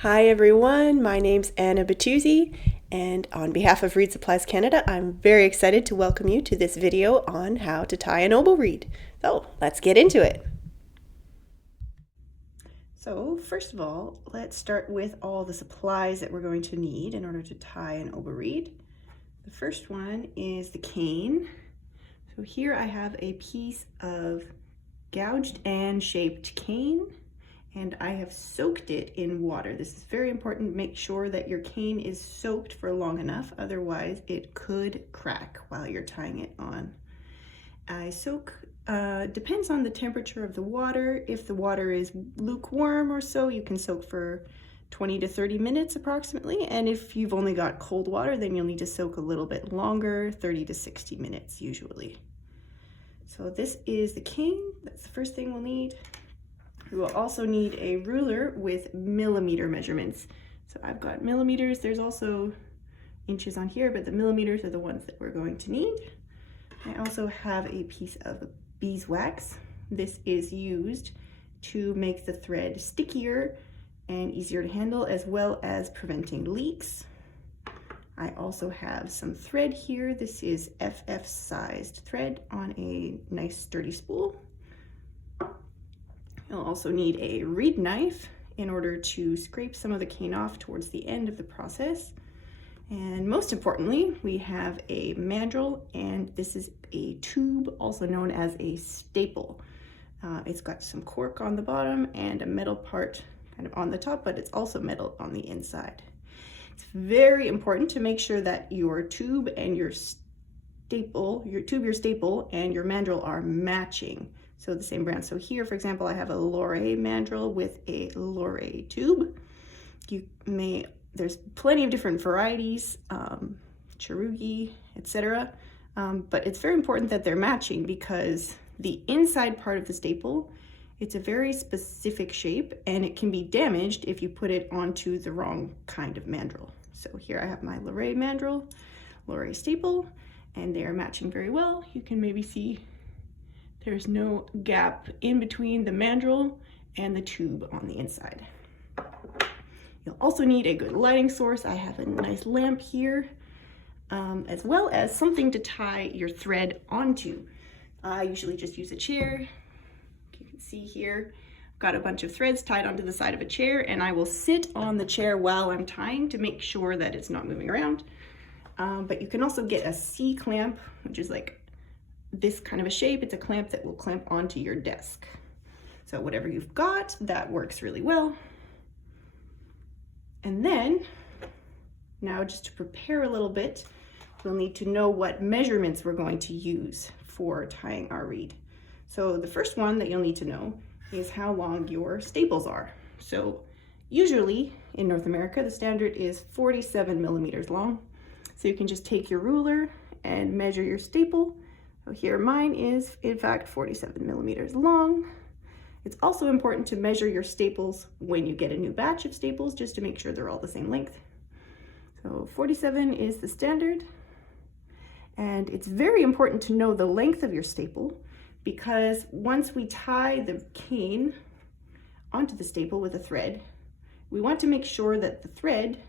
Hi everyone, my name's Anna Batuzzi, and on behalf of Reed Supplies Canada, I'm very excited to welcome you to this video on how to tie an oboe reed. So let's get into it. So first of all, let's start with all the supplies that we're going to need in order to tie an oboe reed. The first one is the cane. So here I have a piece of gouged and shaped cane, and I have soaked it in water. This is very important. Make sure that your cane is soaked for long enough, otherwise it could crack while you're tying it on. I soak, depends on the temperature of the water. If the water is lukewarm or so, you can soak for 20 to 30 minutes approximately. And if you've only got cold water, then you'll need to soak a little bit longer, 30 to 60 minutes usually. So this is the cane. That's the first thing we'll need. We will also need a ruler with millimeter measurements. So I've got millimeters. There's also inches on here, but the millimeters are the ones that we're going to need. I also have a piece of beeswax. This is used to make the thread stickier and easier to handle, as well as preventing leaks. I also have some thread here. This is FF sized thread on a nice sturdy spool. You'll also need a reed knife in order to scrape some of the cane off towards the end of the process. And most importantly, we have a mandrel, and this is a tube, also known as a staple. It's got some cork on the bottom and a metal part kind of on the top, but it's also metal on the inside. It's very important to make sure that your tube and your staple, your staple and your mandrel are matching. So the same brand. So here, for example, I have a Lore mandrel with a Lore tube. There's plenty of different varieties, Cherugi, etc. But it's very important that they're matching, because the inside part of the staple, it's a very specific shape and it can be damaged if you put it onto the wrong kind of mandrel. So here I have my Lore mandrel, Lore staple, and they are matching very well. You can maybe see there's no gap in between the mandrel and the tube on the inside. You'll also need a good lighting source. I have a nice lamp here, as well as something to tie your thread onto. I usually just use a chair. You can see here, I've got a bunch of threads tied onto the side of a chair, and I will sit on the chair while I'm tying to make sure that it's not moving around. But you can also get a C-clamp, which is like this kind of a shape. It's a clamp that will clamp onto your desk. So whatever you've got, that works really well. And then, now just to prepare a little bit, we'll need to know what measurements we're going to use for tying our reed. So the first one that you'll need to know is how long your staples are. So usually in North America, the standard is 47 millimeters long. So you can just take your ruler and measure your staple. So here mine is in fact 47 millimeters long. It's also important to measure your staples when you get a new batch of staples, just to make sure they're all the same length. So 47 is the standard. And it's very important to know the length of your staple, because once we tie the cane onto the staple with a thread, we want to make sure that the thread,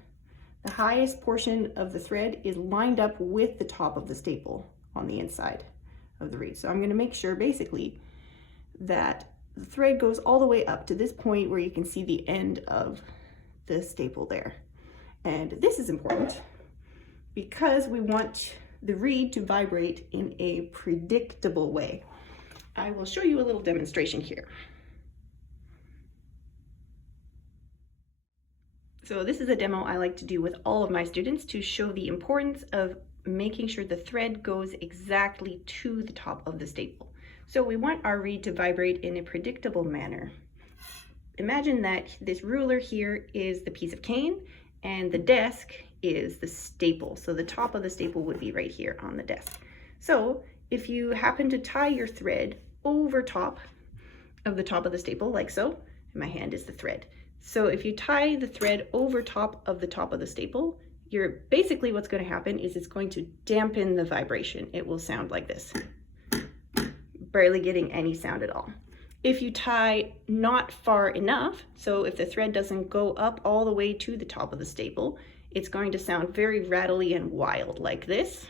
the highest portion of the thread, is lined up with the top of the staple on the inside of the reed. So I'm going to make sure basically that the thread goes all the way up to this point where you can see the end of the staple there. And this is important because we want the reed to vibrate in a predictable way. I will show you a little demonstration here. So this is a demo I like to do with all of my students to show the importance of making sure the thread goes exactly to the top of the staple. So we want our reed to vibrate in a predictable manner. Imagine that this ruler here is the piece of cane and the desk is the staple. So the top of the staple would be right here on the desk. So if you happen to tie your thread over top of the staple, like so, and my hand is the thread. So if you tie the thread over top of the staple, basically what's going to happen is it's going to dampen the vibration. It will sound like this, barely getting any sound at all. If you tie not far enough, so if the thread doesn't go up all the way to the top of the staple, it's going to sound very rattly and wild like this.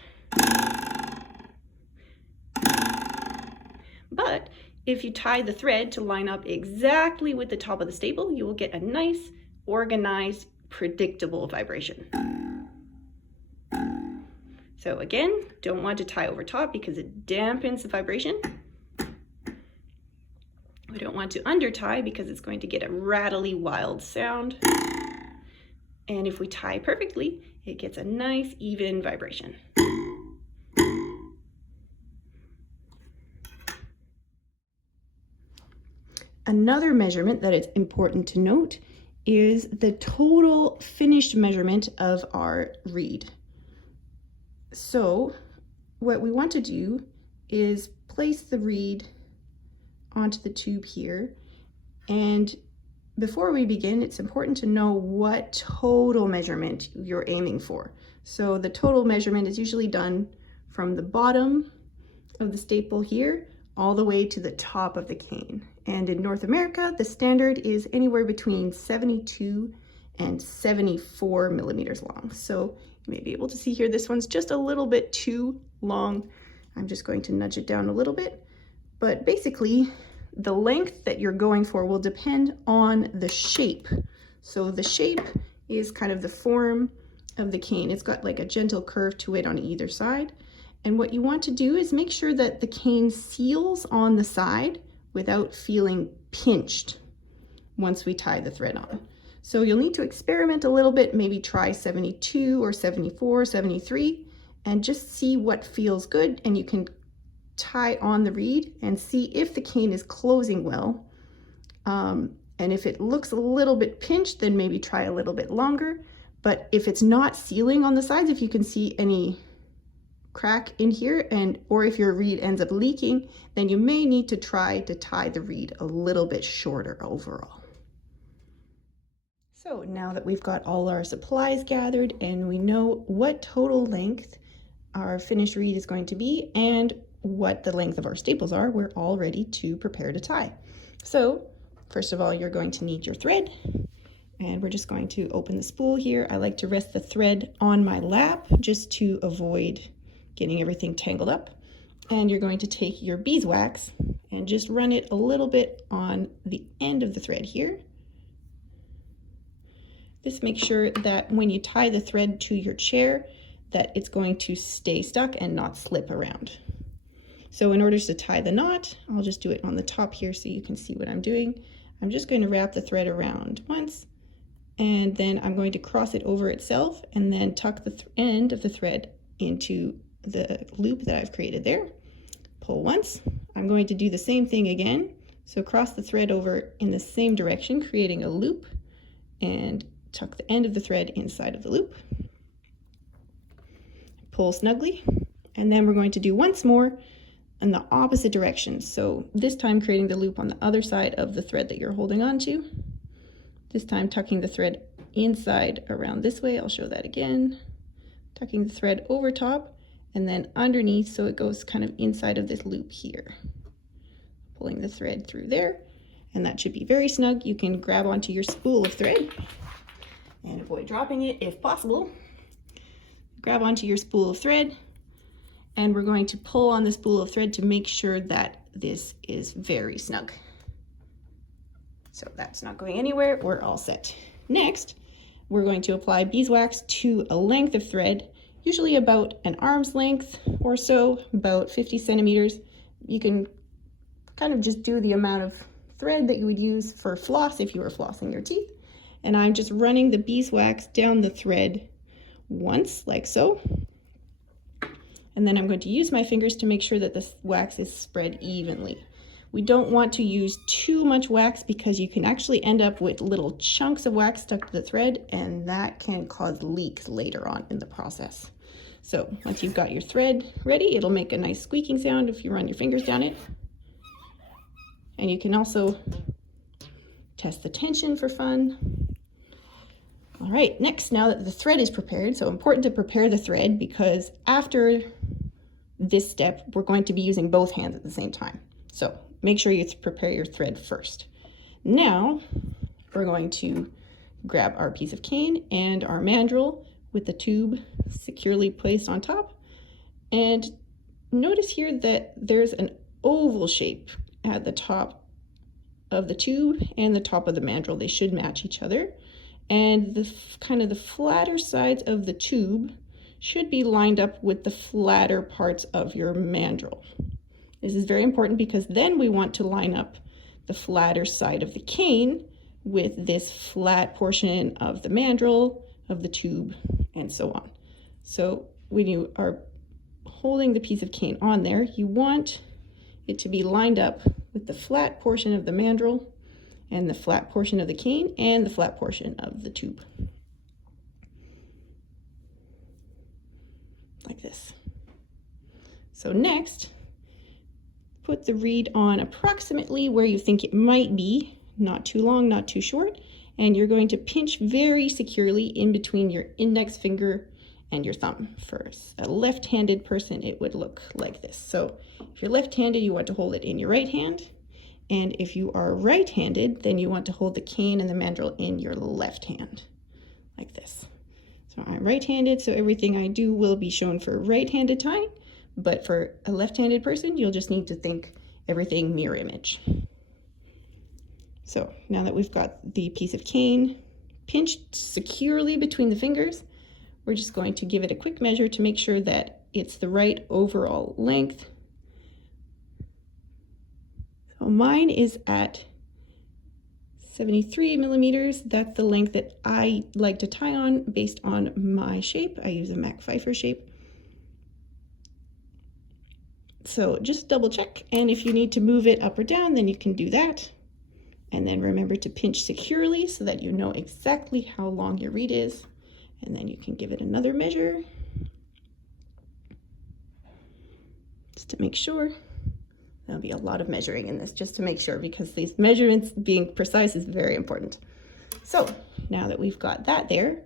But if you tie the thread to line up exactly with the top of the staple, you will get a nice, organized, predictable vibration. So again, don't want to tie over top because it dampens the vibration. We don't want to under tie because it's going to get a rattly, wild sound. And if we tie perfectly, it gets a nice, even vibration. Another measurement that it's important to note is the total finished measurement of our reed. So what we want to do is place the reed onto the tube here, and before we begin, it's important to know what total measurement you're aiming for. So the total measurement is usually done from the bottom of the staple here all the way to the top of the cane. And in North America, the standard is anywhere between 72 and 74 millimeters long. So you may be able to see here, this one's just a little bit too long. I'm just going to nudge it down a little bit. But basically, the length that you're going for will depend on the shape. So the shape is kind of the form of the cane. It's got like a gentle curve to it on either side. And what you want to do is make sure that the cane seals on the side without feeling pinched once we tie the thread on. So you'll need to experiment a little bit, maybe try 72 or 74, 73, and just see what feels good. And you can tie on the reed and see if the cane is closing well. And if it looks a little bit pinched, then maybe try a little bit longer. But if it's not sealing on the sides, if you can see any crack in here, or if your reed ends up leaking, then you may need to try to tie the reed a little bit shorter overall. So now that we've got all our supplies gathered and we know what total length our finished reed is going to be and what the length of our staples are, we're all ready to prepare to tie. So first of all, you're going to need your thread, and we're just going to open the spool here. I like to rest the thread on my lap just to avoid getting everything tangled up. And you're going to take your beeswax and just run it a little bit on the end of the thread here. This makes sure that when you tie the thread to your chair, that it's going to stay stuck and not slip around. So in order to tie the knot, I'll just do it on the top here so you can see what I'm doing. I'm just going to wrap the thread around once, and then I'm going to cross it over itself and then tuck the end of the thread into the loop that I've created there. Pull once. I'm going to do the same thing again. So cross the thread over in the same direction, creating a loop, and tuck the end of the thread inside of the loop. Pull snugly, and then we're going to do once more in the opposite direction. So this time creating the loop on the other side of the thread that you're holding on to. This time tucking the thread inside around this way. I'll show that again. Tucking the thread over top and then underneath so it goes kind of inside of this loop here. Pulling the thread through there, and that should be very snug. You can grab onto your spool of thread and avoid dropping it if possible. Grab onto your spool of thread, and we're going to pull on the spool of thread to make sure that this is very snug. So that's not going anywhere, we're all set. Next, we're going to apply beeswax to a length of thread, usually about an arm's length or so, about 50 centimeters. You can kind of just do the amount of thread that you would use for floss if you were flossing your teeth. And I'm just running the beeswax down the thread once, like so. And then I'm going to use my fingers to make sure that the wax is spread evenly. We don't want to use too much wax because you can actually end up with little chunks of wax stuck to the thread, and that can cause leaks later on in the process. So once you've got your thread ready, it'll make a nice squeaking sound if you run your fingers down it. And you can also test the tension for fun. All right, next, now that the thread is prepared, so important to prepare the thread because after this step, we're going to be using both hands at the same time. So make sure you prepare your thread first. Now we're going to grab our piece of cane and our mandrel with the tube securely placed on top. And notice here that there's an oval shape at the top of the tube and the top of the mandrel. They should match each other. And the kind of the flatter sides of the tube should be lined up with the flatter parts of your mandrel. This is very important because then we want to line up the flatter side of the cane with this flat portion of the mandrel, of the tube, and so on. So when you are holding the piece of cane on there, you want it to be lined up with the flat portion of the mandrel and the flat portion of the cane and the flat portion of the tube. Like this. So next, put the reed on approximately where you think it might be, not too long, not too short, and you're going to pinch very securely in between your index finger and your thumb. For a left-handed person, it would look like this. So if you're left-handed, you want to hold it in your right hand, and if you are right-handed, then you want to hold the cane and the mandrel in your left hand, like this. So I'm right-handed, so everything I do will be shown for right-handed tying, but for a left-handed person, you'll just need to think everything mirror image. So now that we've got the piece of cane pinched securely between the fingers, we're just going to give it a quick measure to make sure that it's the right overall length. So mine is at 73 millimeters. That's the length that I like to tie on based on my shape. I use a Mac Pfeiffer shape. So just double check, and if you need to move it up or down, then you can do that. And then remember to pinch securely so that you know exactly how long your reed is. And then you can give it another measure just to make sure. There'll be a lot of measuring in this just to make sure, because these measurements being precise is very important. So now that we've got that there,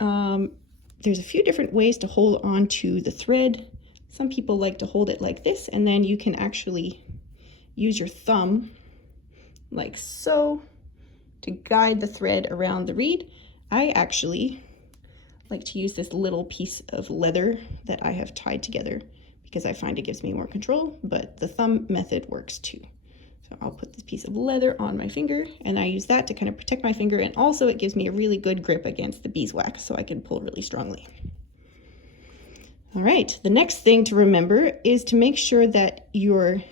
there's a few different ways to hold on to the thread. Some people like to hold it like this, and then you can actually use your thumb like so to guide the thread around the reed. I actually like to use this little piece of leather that I have tied together because I find it gives me more control, but the thumb method works too. So I'll put this piece of leather on my finger, and I use that to kind of protect my finger, and also it gives me a really good grip against the beeswax so I can pull really strongly. All right, the next thing to remember is to make sure that your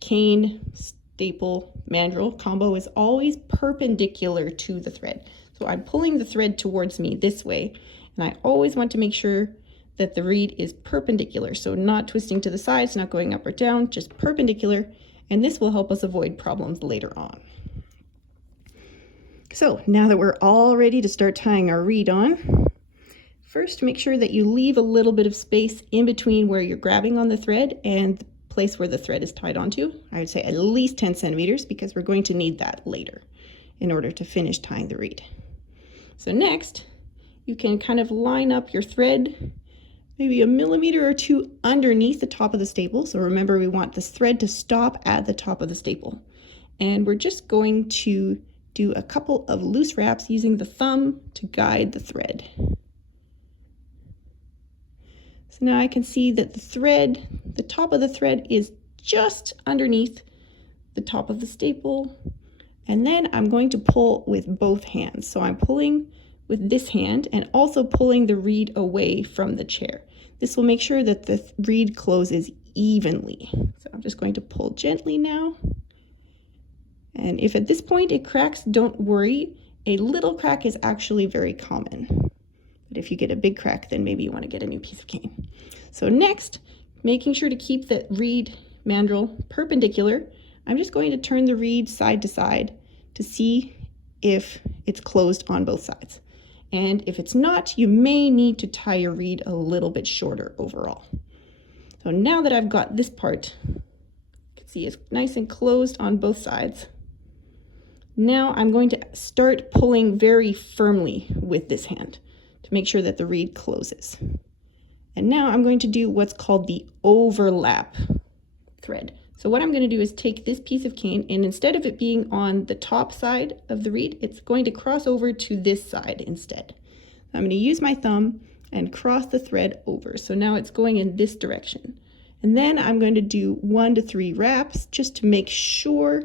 cane, staple, mandrel combo is always perpendicular to the thread. So I'm pulling the thread towards me this way, and I always want to make sure that the reed is perpendicular. So not twisting to the sides, not going up or down, just perpendicular, and this will help us avoid problems later on. So now that we're all ready to start tying our reed on, first make sure that you leave a little bit of space in between where you're grabbing on the thread and the place where the thread is tied onto. I would say at least 10 centimeters because we're going to need that later in order to finish tying the reed. So next, you can kind of line up your thread maybe a millimeter or two underneath the top of the staple. So remember, we want this thread to stop at the top of the staple. And we're just going to do a couple of loose wraps using the thumb to guide the thread. So now I can see that the thread, the top of the thread is just underneath the top of the staple. And then I'm going to pull with both hands. So I'm pulling with this hand and also pulling the reed away from the chair. This will make sure that the reed closes evenly. So I'm just going to pull gently now. And if at this point it cracks, don't worry. A little crack is actually very common. But if you get a big crack, then maybe you want to get a new piece of cane. So next, making sure to keep the reed mandrel perpendicular, I'm just going to turn the reed side to side to see if it's closed on both sides. And if it's not, you may need to tie your reed a little bit shorter overall. So now that I've got this part, you can see it's nice and closed on both sides. Now I'm going to start pulling very firmly with this hand to make sure that the reed closes. And now I'm going to do what's called the overlap thread. So what I'm going to do is take this piece of cane, and instead of it being on the top side of the reed, it's going to cross over to this side instead. I'm going to use my thumb and cross the thread over. So now it's going in this direction. And then I'm going to do 1 to 3 wraps just to make sure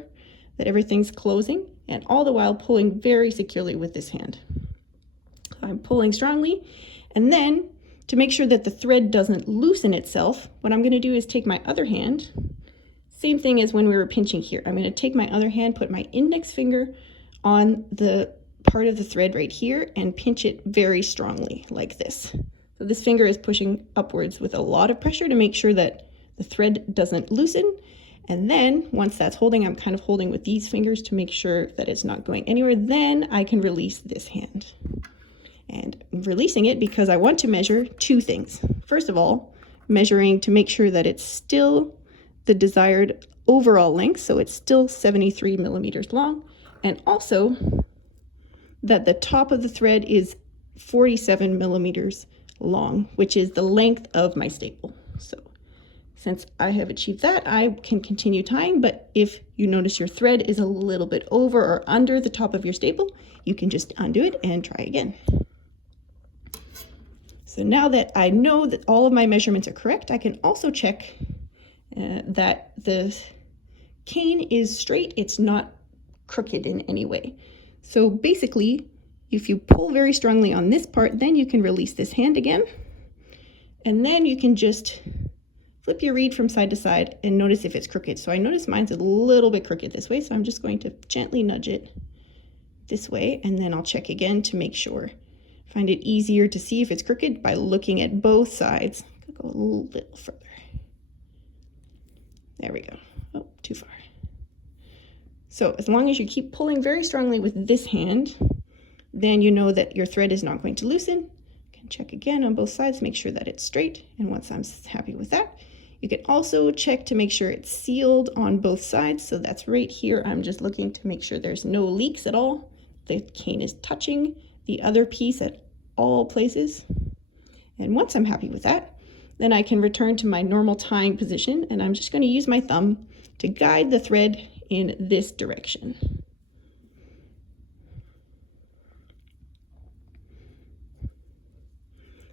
that everything's closing, and all the while pulling very securely with this hand. I'm pulling strongly, and then to make sure that the thread doesn't loosen itself, what I'm going to do is take my other hand, same thing as when we were pinching here. I'm going to take my other hand, put my index finger on the part of the thread right here and pinch it very strongly like this. So this finger is pushing upwards with a lot of pressure to make sure that the thread doesn't loosen. And then once that's holding, I'm kind of holding with these fingers to make sure that it's not going anywhere. Then I can release this hand. And I'm releasing it because I want to measure 2 things. First of all, measuring to make sure that it's still the desired overall length, so it's still 73 millimeters long, and also that the top of the thread is 47 millimeters long, which is the length of my staple. So since I have achieved that, I can continue tying, but if you notice your thread is a little bit over or under the top of your staple, you can just undo it and try again. So now that I know that all of my measurements are correct, I can also check that the cane is straight, it's not crooked in any way. So basically, if you pull very strongly on this part, then you can release this hand again, and then you can just flip your reed from side to side and notice if it's crooked. So I notice mine's a little bit crooked this way, so I'm just going to gently nudge it this way, and then I'll check again to make sure. Find it easier to see if it's crooked by looking at both sides. I'll go a little further. There we go. Oh, too far. So as long as you keep pulling very strongly with this hand, then you know that your thread is not going to loosen. You can check again on both sides, make sure that it's straight. And once I'm happy with that, you can also check to make sure it's sealed on both sides. So that's right here. I'm just looking to make sure there's no leaks at all. The cane is touching the other piece at all places. And once I'm happy with that, then I can return to my normal tying position, and I'm just going to use my thumb to guide the thread in this direction.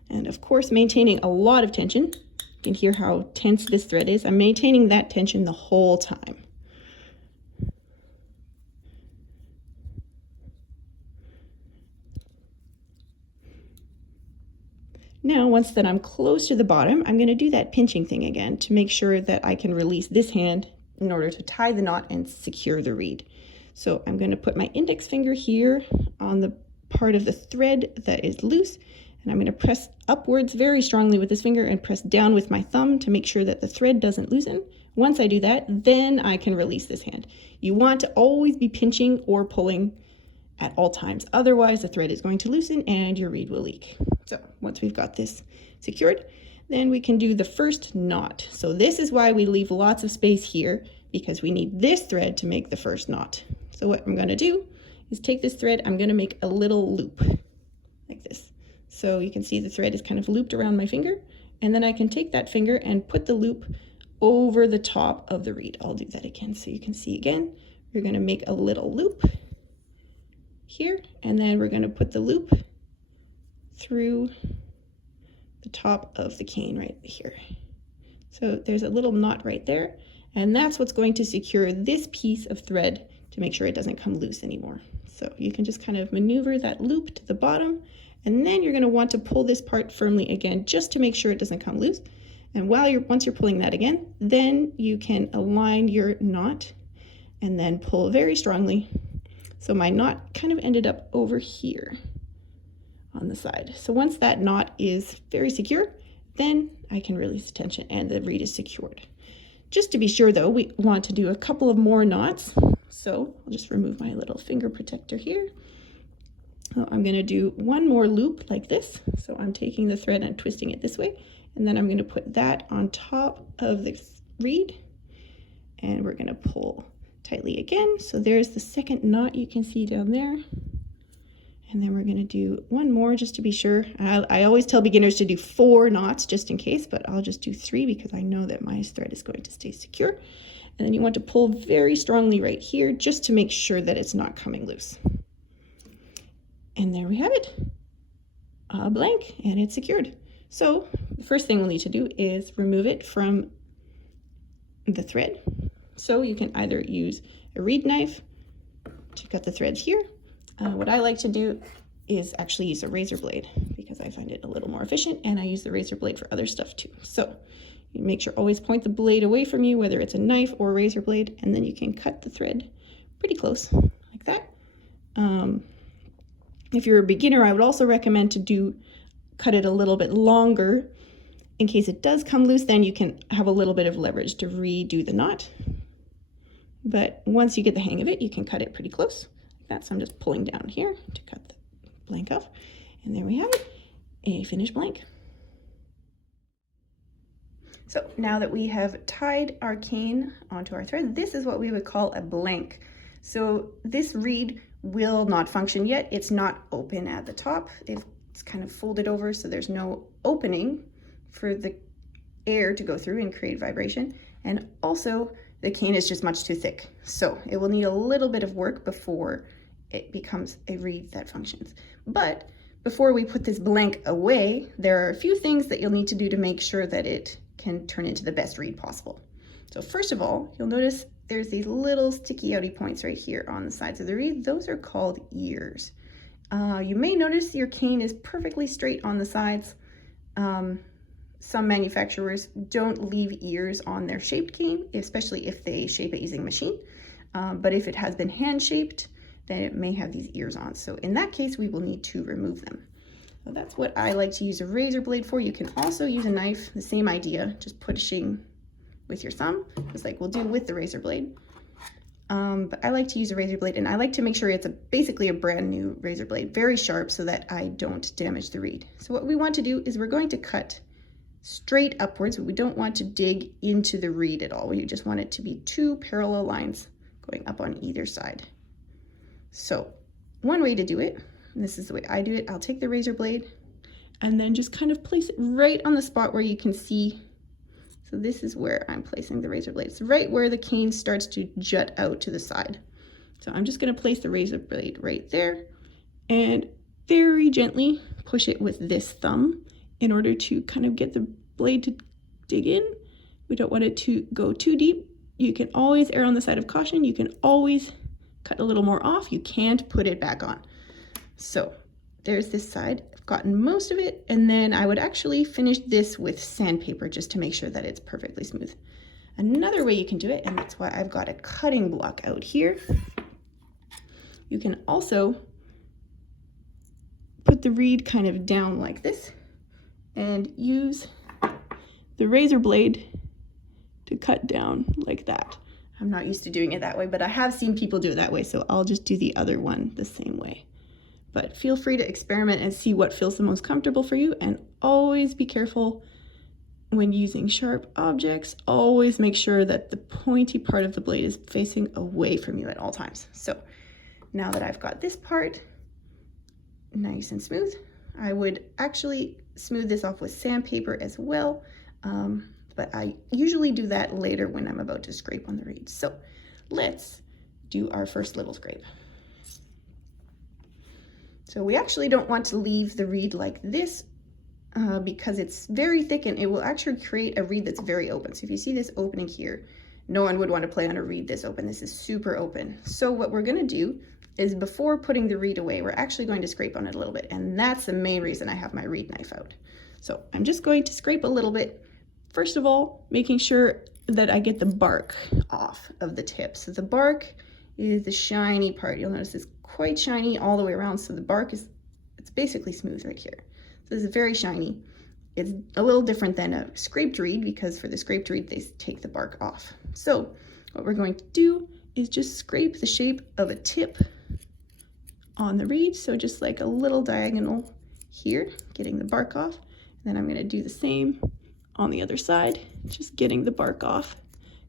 And of course, maintaining a lot of tension. You can hear how tense this thread is. I'm maintaining that tension the whole time. Now, once that I'm close to the bottom, I'm going to do that pinching thing again to make sure that I can release this hand in order to tie the knot and secure the reed. So I'm going to put my index finger here on the part of the thread that is loose, and I'm going to press upwards very strongly with this finger and press down with my thumb to make sure that the thread doesn't loosen. Once I do that, then I can release this hand. You want to always be pinching or pulling at all times. Otherwise, the thread is going to loosen and your reed will leak. So once we've got this secured, then we can do the first knot. So this is why we leave lots of space here, because we need this thread to make the first knot. So what I'm going to do is take this thread, I'm going to make a little loop like this. So you can see the thread is kind of looped around my finger, and then I can take that finger and put the loop over the top of the reed. I'll do that again so you can see again. We're going to make a little loop here, and then we're going to put the loop through the top of the cane right here. So there's a little knot right there, and that's what's going to secure this piece of thread to make sure it doesn't come loose anymore. So you can just kind of maneuver that loop to the bottom, and then you're going to want to pull this part firmly again just to make sure it doesn't come loose. And once you're pulling that again, then you can align your knot and then pull very strongly. So my knot kind of ended up over here on the side. So once that knot is very secure, then I can release the tension and the reed is secured. Just to be sure though, we want to do a couple of more knots. So I'll just remove my little finger protector here. So I'm going to do one more loop like this. So I'm taking the thread and twisting it this way, and then I'm going to put that on top of the reed, and we're going to pull tightly again. So there's the second knot you can see down there. And then we're going to do one more just to be sure. I always tell beginners to do 4 knots just in case, but I'll just do 3 because I know that my thread is going to stay secure. And then you want to pull very strongly right here just to make sure that it's not coming loose. And there we have it, a blank, and it's secured. So the first thing we'll need to do is remove it from the thread. So you can either use a reed knife to cut the threads here. What I like to do is actually use a razor blade because I find it a little more efficient, and I use the razor blade for other stuff too. So you make sure always point the blade away from you, whether it's a knife or a razor blade, and then you can cut the thread pretty close like that. If you're a beginner, I would also recommend to cut it a little bit longer in case it does come loose. Then you can have a little bit of leverage to redo the knot. But once you get the hang of it, you can cut it pretty close like that. So I'm just pulling down here to cut the blank off. And there we have it, a finished blank. So now that we have tied our cane onto our thread, this is what we would call a blank. So this reed will not function yet. It's not open at the top. It's kind of folded over, so there's no opening for the air to go through and create vibration. And also the cane is just much too thick. So it will need a little bit of work before it becomes a reed that functions. But before we put this blank away, there are a few things that you'll need to do to make sure that it can turn into the best reed possible. So first of all, you'll notice there's these little sticky outy points right here on the sides of the reed. Those are called ears. You may notice your cane is perfectly straight on the sides. Some manufacturers don't leave ears on their shaped cane, especially if they shape it using machine. But if it has been hand shaped, then it may have these ears on. So in that case, we will need to remove them. So that's what I like to use a razor blade for. You can also use a knife, the same idea, just pushing with your thumb, just like we'll do with the razor blade. But I like to use a razor blade, and I like to make sure it's basically a brand new razor blade, very sharp so that I don't damage the reed. So what we want to do is we're going to cut straight upwards. We don't want to dig into the reed at all. We just want it to be two parallel lines going up on either side. So one way to do it, and this is the way I do it, I'll take the razor blade and then just kind of place it right on the spot where you can see. So this is where I'm placing the razor blade. It's right where the cane starts to jut out to the side. So I'm just going to place the razor blade right there and very gently push it with this thumb in order to kind of get the blade to dig in. We don't want it to go too deep. You can always err on the side of caution. You can always cut a little more off. You can't put it back on. So there's this side. I've gotten most of it, and then I would actually finish this with sandpaper just to make sure that it's perfectly smooth. Another way you can do it, and that's why I've got a cutting block out here, you can also put the reed kind of down like this and use the razor blade to cut down like that. I'm not used to doing it that way, but I have seen people do it that way, so I'll just do the other one the same way. But feel free to experiment and see what feels the most comfortable for you, and always be careful when using sharp objects. Always make sure that the pointy part of the blade is facing away from you at all times. So now that I've got this part nice and smooth, I would actually smooth this off with sandpaper as well, but I usually do that later when I'm about to scrape on the reed. So let's do our first little scrape. So we actually don't want to leave the reed like this because it's very thick and it will actually create a reed that's very open. So if you see this opening here, no one would want to play on a reed this open. This is super open. So what we're going to do is, before putting the reed away, we're actually going to scrape on it a little bit. And that's the main reason I have my reed knife out. So I'm just going to scrape a little bit. First of all, making sure that I get the bark off of the tip. So the bark is the shiny part. You'll notice it's quite shiny all the way around. So the bark it's basically smooth right here. So this is very shiny. It's a little different than a scraped reed, because for the scraped reed, they take the bark off. So what we're going to do is just scrape the shape of a tip on the reed. So just like a little diagonal here, getting the bark off. And then I'm going to do the same on the other side, just getting the bark off,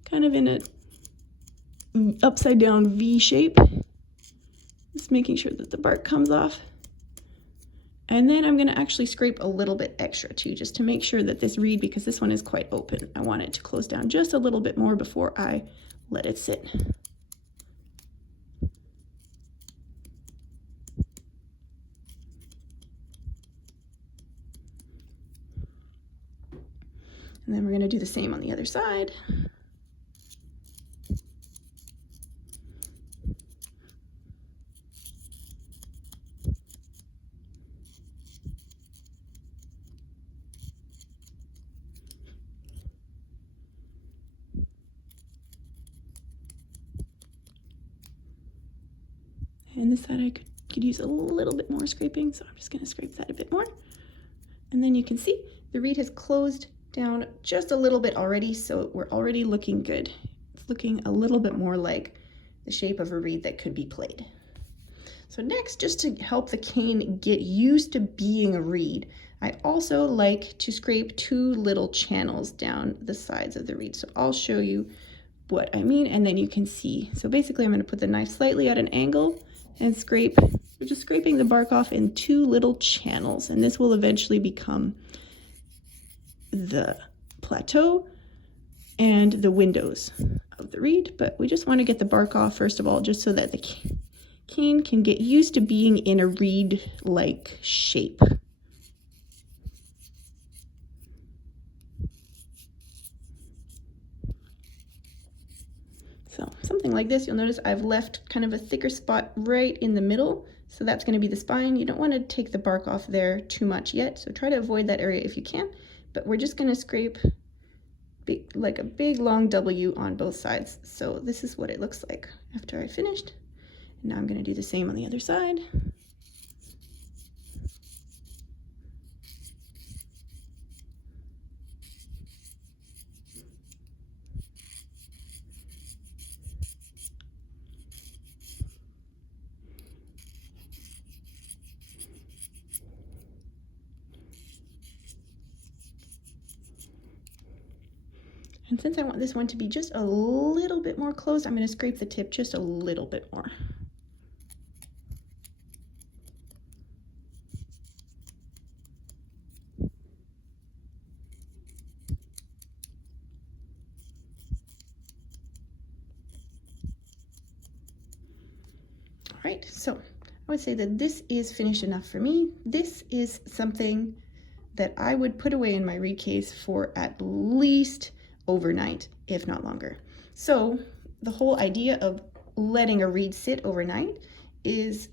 kind of in a upside down V shape. Just making sure that the bark comes off. And then I'm going to actually scrape a little bit extra too, just to make sure that this reed, because this one is quite open, I want it to close down just a little bit more before I let it sit. And then we're going to do the same on the other side. And this side I could use a little bit more scraping, so I'm just going to scrape that a bit more. And then you can see the reed has closed down just a little bit already, so we're already looking good. It's looking a little bit more like the shape of a reed that could be played. So next, just to help the cane get used to being a reed, I also like to scrape 2 little channels down the sides of the reed. So I'll show you what I mean, and then you can see. So basically I'm going to put the knife slightly at an angle and scrape. We're just scraping the bark off in 2 little channels, and this will eventually become the plateau and the windows of the reed. But we just want to get the bark off first of all, just so that the cane can get used to being in a reed-like shape. So something like this, you'll notice I've left kind of a thicker spot right in the middle. So that's going to be the spine. You don't want to take the bark off there too much yet, so try to avoid that area if you can. But we're just going to scrape like a big long W on both sides. So this is what it looks like after I finished. And now I'm going to do the same on the other side. And since I want this one to be just a little bit more closed, I'm going to scrape the tip just a little bit more. All right, so I would say that this is finished enough for me. This is something that I would put away in my reed case for at least overnight, if not longer. So the whole idea of letting a reed sit overnight is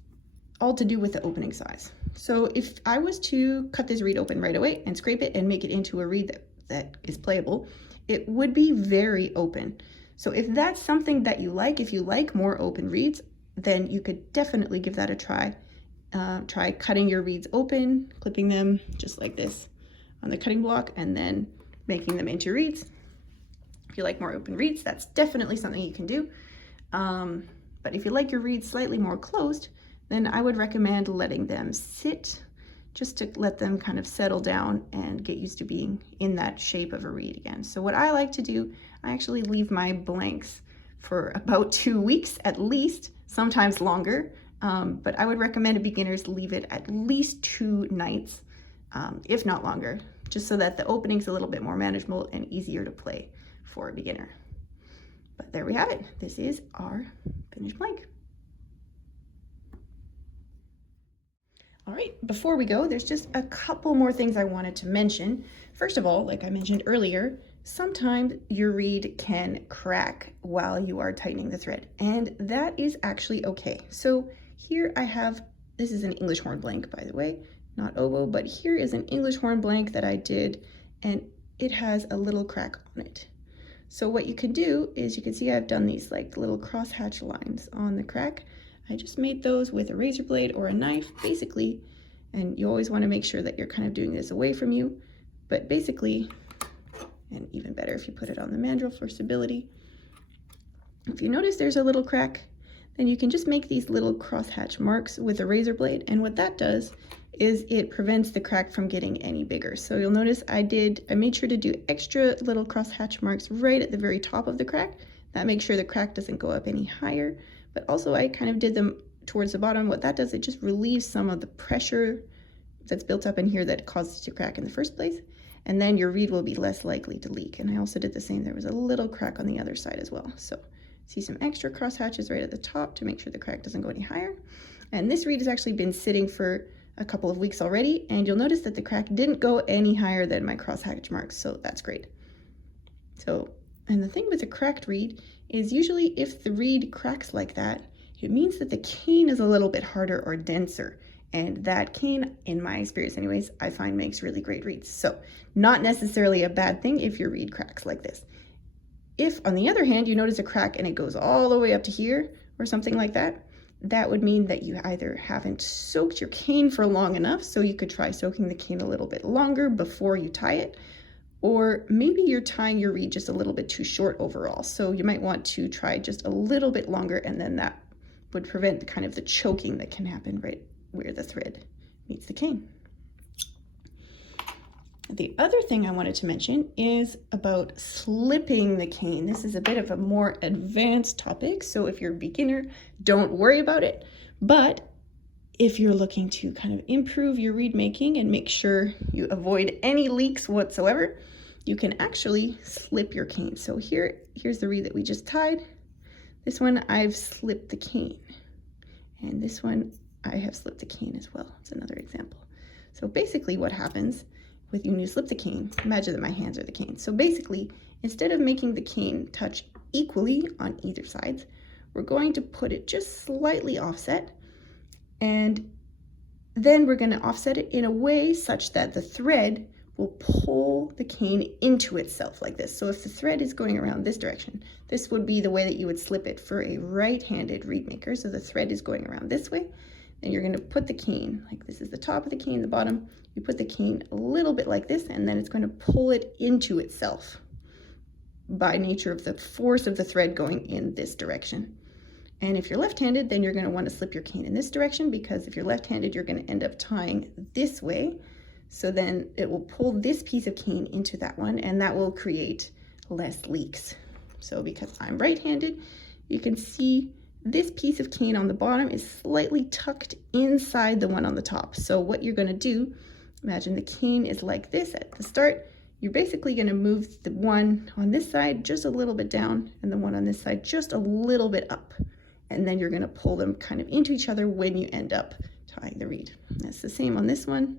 all to do with the opening size. So if I was to cut this reed open right away and scrape it and make it into a reed that is playable, it would be very open. So if that's something that you like, if you like more open reeds, then you could definitely give that a try. Try cutting your reeds open, clipping them just like this on the cutting block, and then making them into reeds. If you like more open reeds, that's definitely something you can do. But if you like your reeds slightly more closed, then I would recommend letting them sit just to let them kind of settle down and get used to being in that shape of a reed again. So what I like to do, I actually leave my blanks for about 2 weeks at least, sometimes longer. But I would recommend beginners leave it at least 2 nights, if not longer, just so that the opening's a little bit more manageable and easier to play for a beginner. But there we have it. This is our finished blank. All right, before we go, there's just a couple more things I wanted to mention. First of all, like I mentioned earlier, sometimes your reed can crack while you are tightening the thread, and that is actually okay. So here I have, this is an English horn blank, by the way, not oboe, but here is an English horn blank that I did, and it has a little crack on it. So what you can do is, you can see I've done these like little crosshatch lines on the crack. I just made those with a razor blade or a knife, basically, and you always want to make sure that you're kind of doing this away from you, but basically, and even better if you put it on the mandrel for stability. If you notice there's a little crack, then you can just make these little crosshatch marks with a razor blade, and what that does is it prevents the crack from getting any bigger. So you'll notice I made sure to do extra little crosshatch marks right at the very top of the crack. That makes sure the crack doesn't go up any higher, but also I kind of did them towards the bottom. What that does, it just relieves some of the pressure that's built up in here that causes it to crack in the first place, and then your reed will be less likely to leak. And I also did the same. There was a little crack on the other side as well. So See some extra cross hatches right at the top to make sure the crack doesn't go any higher. And this reed has actually been sitting for a couple of weeks already, and you'll notice that the crack didn't go any higher than my cross hatch marks, so that's great. So, and the thing with a cracked reed is usually if the reed cracks like that, it means that the cane is a little bit harder or denser. And that cane, in my experience anyways, I find makes really great reeds. So not necessarily a bad thing if your reed cracks like this. If, on the other hand, you notice a crack and it goes all the way up to here or something like that, that would mean that you either haven't soaked your cane for long enough, so you could try soaking the cane a little bit longer before you tie it, or maybe you're tying your reed just a little bit too short overall. So you might want to try just a little bit longer, and then that would prevent kind of the choking that can happen right where the thread meets the cane. The other thing I wanted to mention is about slipping the cane. This is a bit of a more advanced topic, so if you're a beginner, don't worry about it. But if you're looking to kind of improve your reed making and make sure you avoid any leaks whatsoever, you can actually slip your cane. So here's the reed that we just tied. This one I've slipped the cane, and this one I have slipped the cane as well. It's another example. So basically what happens when you slip the cane, imagine that my hands are the cane. So basically, instead of making the cane touch equally on either side, we're going to put it just slightly offset, and then we're going to offset it in a way such that the thread will pull the cane into itself like this. So if the thread is going around this direction, this would be the way that you would slip it for a right-handed reed maker. So the thread is going around this way, and you're going to put the cane, like this is the top of the cane, the bottom, you put the cane a little bit like this, and then it's going to pull it into itself by nature of the force of the thread going in this direction. And if you're left-handed, then you're going to want to slip your cane in this direction, because if you're left-handed, you're going to end up tying this way. So then it will pull this piece of cane into that one, and that will create less leaks. So because I'm right-handed, you can see this piece of cane on the bottom is slightly tucked inside the one on the top. So what you're going to do, imagine the cane is like this at the start. You're basically going to move the one on this side just a little bit down and the one on this side just a little bit up. And then you're going to pull them kind of into each other when you end up tying the reed. That's the same on this one.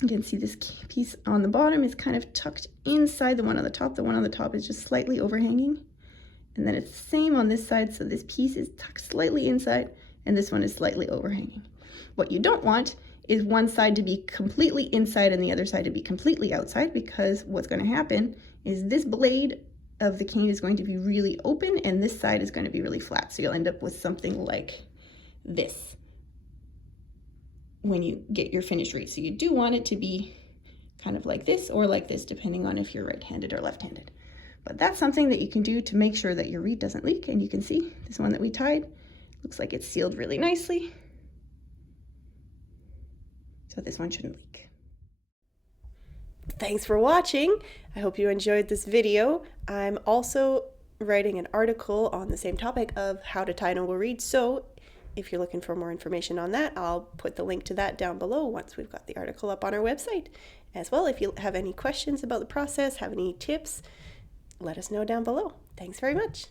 You can see this piece on the bottom is kind of tucked inside the one on the top. The one on the top is just slightly overhanging. And then it's the same on this side, so this piece is tucked slightly inside, and this one is slightly overhanging. What you don't want is one side to be completely inside and the other side to be completely outside, because what's going to happen is this blade of the cane is going to be really open, and this side is going to be really flat. So you'll end up with something like this when you get your finished reed. So you do want it to be kind of like this or like this, depending on if you're right-handed or left-handed. But that's something that you can do to make sure that your reed doesn't leak. And you can see this one that we tied looks like it's sealed really nicely. So this one shouldn't leak. Thanks for watching. I hope you enjoyed this video. I'm also writing an article on the same topic of how to tie an oboe reed. So if you're looking for more information on that, I'll put the link to that down below once we've got the article up on our website. As well, if you have any questions about the process, have any tips, let us know down below. Thanks very much.